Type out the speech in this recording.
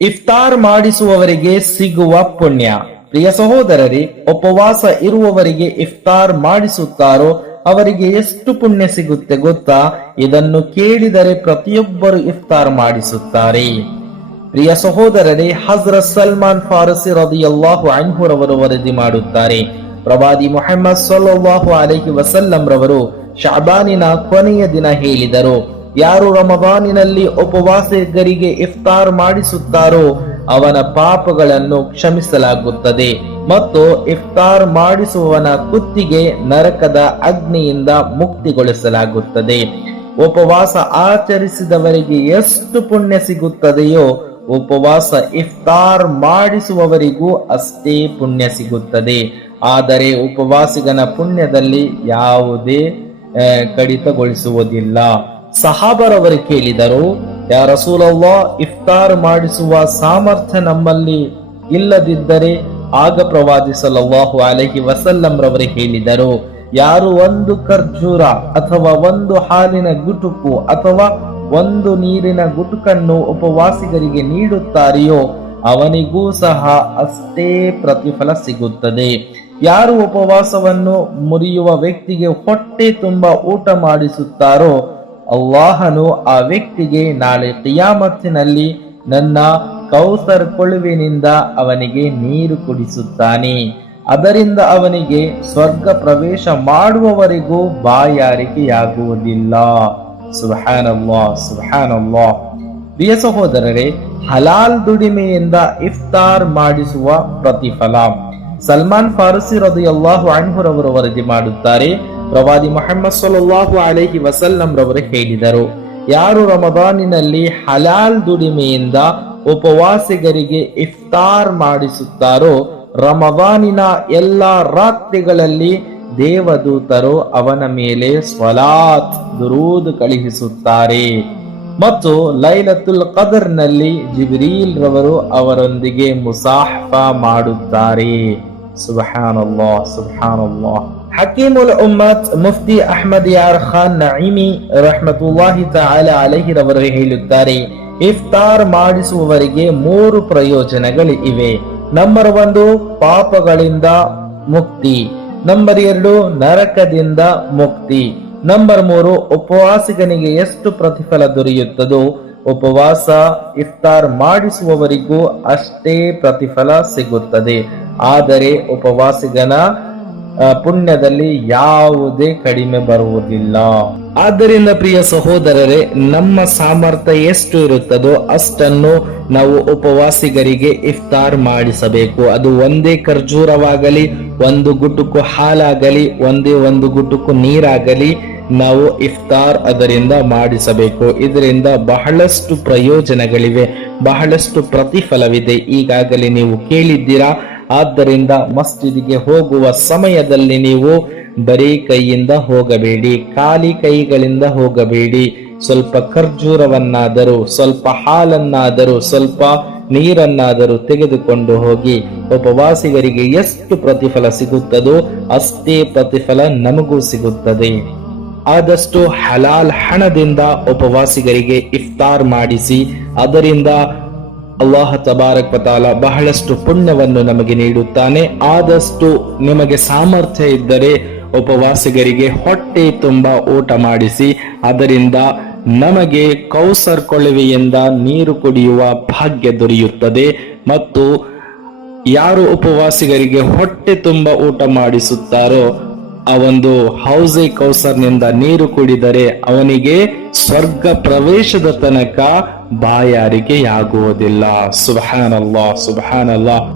ಇಫ್ತಾರ್ ಮಾಡಿಸುವವರಿಗೆ ಸಿಗುವ ಪುಣ್ಯ. ಪ್ರಿಯ ಸಹೋದರರೇ, ಉಪವಾಸ ಇರುವವರಿಗೆ ಇಫ್ತಾರ್ ಮಾಡಿಸುತ್ತಾರೋ ಅವರಿಗೆ ಎಷ್ಟು ಪುಣ್ಯ ಸಿಗುತ್ತೆ ಗೊತ್ತಾ? ಇದನ್ನು ಕೇಳಿದರೆ ಪ್ರತಿಯೊಬ್ಬರು ಇಫ್ತಾರ್ ಮಾಡಿಸುತ್ತಾರೆ. ಪ್ರಿಯ ಸಹೋದರರೇ, ಹಜರತ್ ಸಲ್ಮಾನ್ ಫಾರಸಿ ರದಿಯಲ್ಲಾಹು ಅನ್ಹು ರವರು ವರದಿ ಮಾಡುತ್ತಾರೆ, ಪ್ರವಾದಿ ಮುಹಮ್ಮದ್ ಸಲ್ಲಲ್ಲಾಹು ಅಲೈಹಿ ವಸಲ್ಲಂ ರವರು ಶಅಬಾನಿನ ಕೊನೆಯ ದಿನ ಹೇಳಿದರು, ಯಾರು ರಮದಾನಿನಲ್ಲಿ ಉಪವಾಸಿಗರಿಗೆ ಇಫ್ತಾರ್ ಮಾಡಿಸುತ್ತಾರೋ ಅವನ ಪಾಪಗಳನ್ನು ಕ್ಷಮಿಸಲಾಗುತ್ತದೆ ಮತ್ತು ಇಫ್ತಾರ್ ಮಾಡಿಸುವವನ ಕುತ್ತಿಗೆ ನರಕದ ಅಗ್ನಿಯಿಂದ ಮುಕ್ತಿಗೊಳಿಸಲಾಗುತ್ತದೆ. ಉಪವಾಸ ಆಚರಿಸಿದವರಿಗೆ ಎಷ್ಟು ಪುಣ್ಯ ಸಿಗುತ್ತದೆಯೋ ಉಪವಾಸ ಇಫ್ತಾರ್ ಮಾಡಿಸುವವರಿಗೂ ಅಷ್ಟೇ ಪುಣ್ಯ ಸಿಗುತ್ತದೆ. ಆದರೆ ಉಪವಾಸಿಗನ ಪುಣ್ಯದಲ್ಲಿ ಯಾವುದೇ ಕಡಿತಗೊಳಿಸುವುದಿಲ್ಲ. ಸಹಾಬರವರು ಕೇಳಿದರು, ಯಾ ರಸೂಲಲ್ಲಾಹ್, ಇಫ್ತಾರ್ ಮಾಡಿಸುವ ಸಾಮರ್ಥ್ಯ ನಮ್ಮಲ್ಲಿ ಇಲ್ಲದಿದ್ದರೆ? ಆಗ ಪ್ರವಾದಿ ಸಲ್ಲಲ್ಲಾಹು ಅಲೈಹಿ ವಸಲ್ಲಂ ರವರು ಹೇಳಿದರು, ಯಾರು ಒಂದು ಖರ್ಜೂರ ಅಥವಾ ಒಂದು ಹಾಲಿನ ಗುಟುಕು ಅಥವಾ ಒಂದು ನೀರಿನ ಗುಟುಕನ್ನು ಉಪವಾಸಿಗರಿಗೆ ನೀಡುತ್ತಾರೆಯೋ ಅವನಿಗೂ ಸಹ ಅಷ್ಟೇ ಪ್ರತಿಫಲ ಸಿಗುತ್ತದೆ. ಯಾರು ಉಪವಾಸವನ್ನು ಮುರಿಯುವ ವ್ಯಕ್ತಿಗೆ ಹೊಟ್ಟೆ ತುಂಬಾ ಊಟ ಮಾಡಿಸುತ್ತಾರೋ ಅಲ್ಲಾಹನು ಆ ವ್ಯಕ್ತಿಗೆ ನಾಳೆ ಕಿಯಾಮತ್ತಿನಲ್ಲಿ ನನ್ನ ಕೌಸರ್ ಕೊಳುವಿನಿಂದ ಅವನಿಗೆ ನೀರು ಕುಡಿಸುತ್ತಾನೆ. ಅದರಿಂದ ಅವನಿಗೆ ಸ್ವರ್ಗ ಪ್ರವೇಶ ಮಾಡುವವರೆಗೂ ಬಾಯಾರಿಕೆಯಾಗುವುದಿಲ್ಲ. ಸುಬ್ಹಾನಲ್ಲಾಹ್, ಸುಬ್ಹಾನಲ್ಲಾಹ್. ಪ್ರಿಯ ಸಹೋದರರೇ, ಹಲಾಲ್ ದುಡಿಮೆಯಿಂದ ಇಫ್ತಾರ್ ಮಾಡಿಸುವ ಪ್ರತಿಫಲ. ಸಲ್ಮಾನ್ ಫಾರಸಿ ರದಿಯಲ್ಲಾಹು ಅನ್ಹು ರವರು ವರದಿ ಮಾಡುತ್ತಾರೆ, ಪ್ರವಾದಿ ಮುಹಮ್ಮದ್ ಸಲ್ಲಲ್ಲಾಹು ಅಲೈಹಿ ವಸಲ್ಲಂ ರವರು ಹೇಳಿದರು, ಯಾರು ರಮದಾನಿನಲ್ಲಿ ಹಲಾಲ್ ದುಡಿಮೆಯಿಂದ ಉಪವಾಸಿಗರಿಗೆ ಇಫ್ತಾರ್ ಮಾಡಿಸುತ್ತಾರೋ ರಮದಾನಿನ ಎಲ್ಲಾ ರಾತ್ರಿಗಳಲ್ಲಿ ದೇವದೂತರು ಅವನ ಮೇಲೆ ಸ್ವಲಾತ್ ದುರೂದ್ ಕಳುಹಿಸುತ್ತಾರೆ ಮತ್ತು ಲೈಲತುಲ್ ಕದರ್ ನಲ್ಲಿ ಜಿಬ್ರೀಲ್ ರವರು ಅವರೊಂದಿಗೆ ಮುಸಾಹಫಾ ಮಾಡುತ್ತಾರೆ. ಸುಬ್ಹಾನಲ್ಲಾಹ್, ಸುಬ್ಹಾನಲ್ಲಾಹ್. ಹಕೀಮುಲ್ ಉಮ್ಮತ್ ಮುಫ್ತಿ ಅಹ್ಮದ್ ಯಾರ್ ಖಾನ್ ನঈಮಿ ರಹ್ಮತುಲ್ಲಾಹಿ ತಆಲಾ ಅಲೈಹಿ ರವರು ಹೇಳುತ್ತಾರೆ, ಇಫ್ತಾರ್ ಮಾಡಿಸುವವರಿಗೆ 3 ಪ್ರಯೋಜನಗಳು ಇವೆ. ನಂಬರ್ 1 ಪಾಪಗಳಿಂದ ಮುಕ್ತಿ, ನಂಬರ್ 2 ನರಕದಿಂದ ಮುಕ್ತಿ, ನಂಬರ್ 3 ಉಪವಾಸಿಗನಿಗೆ ಎಷ್ಟು ಪ್ರತಿಫಲ ದೊರೆಯುತ್ತದೋ ಉಪವಾಸ ಇಫ್ತಾರ್ ಮಾಡಿಸುವವರಿಗೂ ಅಷ್ಟೇ ಪ್ರತಿಫಲ ಸಿಗುತ್ತದೆ. ಆದರೆ ಉಪವಾಸಿಗನ ಪುಣ್ಯದಲ್ಲಿ ಯಾವುದೇ ಕಡಿಮೆ ಬರುವುದಿಲ್ಲ. ಆದ್ದರಿಂದ ಪ್ರಿಯ ಸಹೋದರರೇ, ನಮ್ಮ ಸಾಮರ್ಥ್ಯ ಎಷ್ಟು ಇರುತ್ತದೋ ಅಷ್ಟನ್ನು ನಾವು ಉಪವಾಸಿಗರಿಗೆ ಇಫ್ತಾರ್ ಮಾಡಿಸಬೇಕು. ಅದು ಒಂದೇ ಖರ್ಜೂರವಾಗಲಿ, ಒಂದು ಗುಟುಕು ಹಾಲಾಗಲಿ, ಒಂದೇ ಒಂದು ಗುಟುಕು ನೀರಾಗಲಿ, ನಾವು ಇಫ್ತಾರ್ ಅದರಿಂದ ಮಾಡಿಸಬೇಕು. ಇದರಿಂದ ಬಹಳಷ್ಟು ಪ್ರಯೋಜನಗಳಿವೆ, ಬಹಳಷ್ಟು ಪ್ರತಿಫಲವಿದೆ. ಈಗಾಗಲೇ ನೀವು ಕೇಳಿದ್ದೀರಾ. ಆದ್ದರಿಂದ ಮಸ್ಜಿದಿಗೆ ಹೋಗುವ ಸಮಯದಲ್ಲಿ ನೀವು ಬರೀ ಕೈಯಿಂದ ಹೋಗಬೇಡಿ, ಖಾಲಿ ಕೈಗಳಿಂದ ಹೋಗಬೇಡಿ. ಸ್ವಲ್ಪ ಖರ್ಜೂರವನ್ನಾದರೂ, ಸ್ವಲ್ಪ ಹಾಲನ್ನಾದರೂ, ಸ್ವಲ್ಪ ನೀರನ್ನಾದರೂ ತೆಗೆದುಕೊಂಡು ಹೋಗಿ. ಉಪವಾಸಿಗರಿಗೆ ಎಷ್ಟು ಪ್ರತಿಫಲ ಸಿಗುತ್ತದೋ ಅಷ್ಟೇ ಪ್ರತಿಫಲ ನಮಗೂ ಸಿಗುತ್ತದೆ. ಆದಷ್ಟು ಹಲಾಲ್ ಹಣದಿಂದ ಉಪವಾಸಿಗರಿಗೆ ಇಫ್ತಾರ್ ಮಾಡಿಸಿ. ಅದರಿಂದ ಅಲ್ಲಾಹ ತಬಾರಕ್ ವ ತಆಲಾ ಬಹಳಷ್ಟು ಪುಣ್ಯವನ್ನು ನಮಗೆ ನೀಡುತ್ತಾನೆ. ಆದಷ್ಟು ನಿಮಗೆ ಸಾಮರ್ಥ್ಯ ಇದ್ದರೆ ಉಪವಾಸಿಗರಿಗೆ ಹೊಟ್ಟೆ ತುಂಬಾ ಊಟ ಮಾಡಿಸಿ. ಅದರಿಂದ ನಮಗೆ ಕೌಸರ್ ಕೊಳವೆಯಿಂದ ನೀರು ಕುಡಿಯುವ ಭಾಗ್ಯ ದೊರೆಯುತ್ತದೆ. ಮತ್ತು ಯಾರು ಉಪವಾಸಿಗರಿಗೆ ಹೊಟ್ಟೆ ತುಂಬಾ ಊಟ ಮಾಡಿಸುತ್ತಾರೋ ಆ ಒಂದು ಹೌಜೆ ಕೌಸರ್ನಿಂದ ನೀರು ಕುಡಿದರೆ ಅವನಿಗೆ ಸ್ವರ್ಗ ಪ್ರವೇಶದ ತನಕ ಬಾಯಾರಿಕೆಯಾಗುವುದಿಲ್ಲ. ಸುಬ್ಹಾನಲ್ಲಾಹ್, ಸುಬ್ಹಾನಲ್ಲಾಹ್.